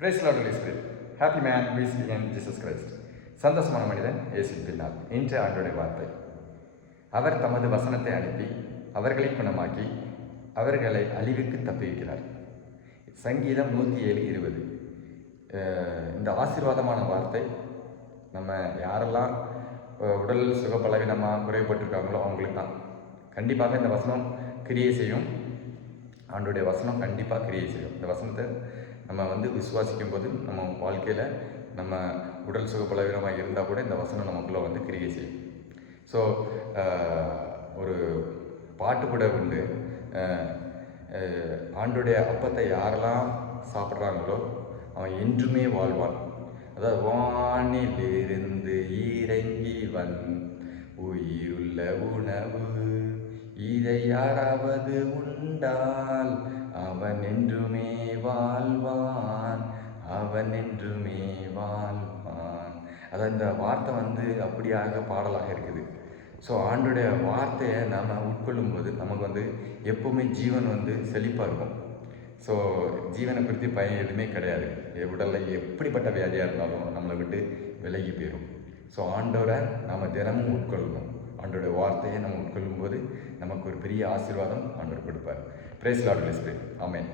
Price Lord Holy Spirit. Happy man வீஸ் in Jesus Christ. சந்தோஷமான மனிதன் இயேசுவின் பின்னால். இன்று ஆண்டவருடைய வார்த்தை. அவர் தமது வசனத்தை அனுப்பி அவர்களை குணமாக்கி அவர்களை அழிவுக்கு தப்புவிக்கிறார். சங்கீதம் 107:20. இந்த ஆசீர்வாதமான வார்த்தை நம்ம யாரெல்லாம் உடல் சுக பலவீனமாக குறைபட்டிருக்காங்களோ அவங்களுக்கு தான். கண்டிப்பாக இந்த வசனம் கிரியை செய்யும். ஆண்டோடைய வசனம் கண்டிப்பாக கிரியை செய்யும். இந்த வசனத்தை நம்ம விசுவாசிக்கும் போது நம்ம வாழ்க்கையில் நம்ம உடல் சுக பலவீனமாக இருந்தால் கூட இந்த வசனம் நமக்குள்ளே கிரியை செய்யும். ஸோ ஒரு பாட்டு கூட உண்டு. ஆண்டோடைய அப்பத்தை யாரெல்லாம் சாப்பிட்றாங்களோ அவன் என்றுமே வாழ்வான். அதாவது வானிலிருந்து இறங்கி உயிருள்ள உணவு இதை யாராவது உண்டால் அவன் என்றுமே வாழ்வான், அவன் என்றுமே வாழ்வான். அதான் இந்த வார்த்தை அப்படியாக பாடலாக இருக்குது. ஸோ ஆண்டோடைய வார்த்தையை நாம் உட்கொள்ளும் போது நமக்கு எப்போவுமே ஜீவன் செழிப்பாக இருக்கும். ஸோ ஜீவனை குறித்து பயம் எதுவுமே கிடையாது. உடலில் எப்படிப்பட்ட வியாதியாக இருந்தாலும் நம்மளை விட்டு விலகி போயிடும். ஸோ ஆண்டோரை நாம் தினமும் உட்கொள்ளணும். ஆண்டோடைய வார்த்தையை நம்ம உட்கொள்ளும் போது நமக்கு ஒரு பெரிய ஆசீர்வாதம் ஆண்டவர் கொடுப்பார். Praise Lord Holy Spirit. ஆமென்.